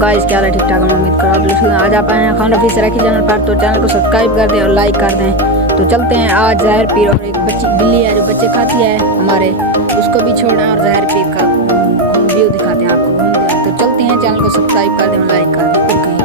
Guys क्या है, ठीक ठाक मैं उम्मीद करो आप लोग आज आप आए हैं खान रफी सराकी चैनल पर। तो चैनल को सब्सक्राइब कर दें और लाइक कर दें। तो चलते हैं आज जहर पीर और एक बच्ची बिल्ली है जो बच्चे खाती है हमारे, उसको भी छोड़ना है और जहर पीर का व्यू दिखाते हैं आपको घूम के। तो चलते हैं, चैनल को सब्सक्राइब कर दें और लाइक कर दें। ओके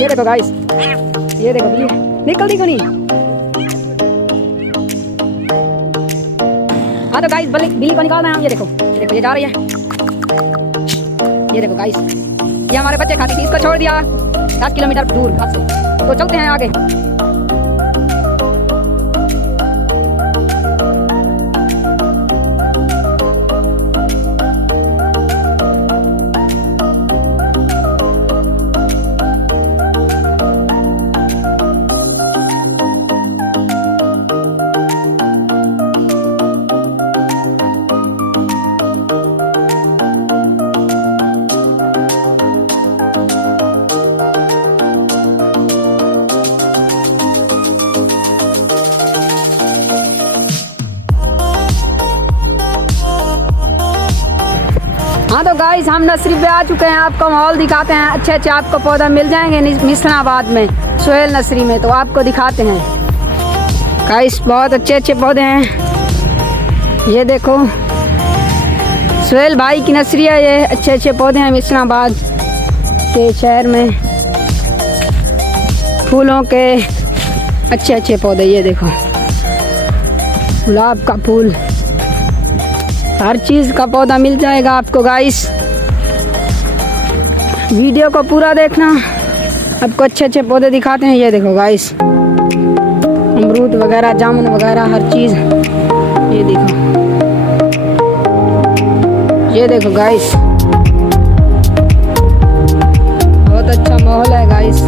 ये देखो गाइस, ये देखो बिल्ली निकलती क्यों नहीं। हाँ तो गाइस बिल्ली को निकालना है हम। ये देखो ये जा रही है। ये देखो गाइस, ये हमारे बच्चे खाती थी, इसको छोड़ दिया 10 किलोमीटर दूर घर से। तो चलते हैं आगे। हाँ तो गाइस हम नर्सरी पे आ चुके हैं, आपको माहौल दिखाते हैं। अच्छे अच्छे आपको पौधा मिल जाएंगे मिसनाबाद में सोहेल नर्सरी में, तो आपको दिखाते हैं गाइस। बहुत अच्छे अच्छे पौधे हैं, ये देखो सोहेल भाई की नर्सरी है। ये अच्छे अच्छे पौधे हैं मिसनाबाद के शहर में, फूलों के अच्छे अच्छे पौधे। ये देखो गुलाब का फूल, हर चीज़ का पौधा मिल जाएगा आपको गाइस। वीडियो को पूरा देखना, आपको अच्छे अच्छे पौधे दिखाते हैं। ये देखो गाइस, अमरूद वगैरह, जामुन वगैरह, हर चीज़। ये देखो गाइस, बहुत अच्छा माहौल है गाइस।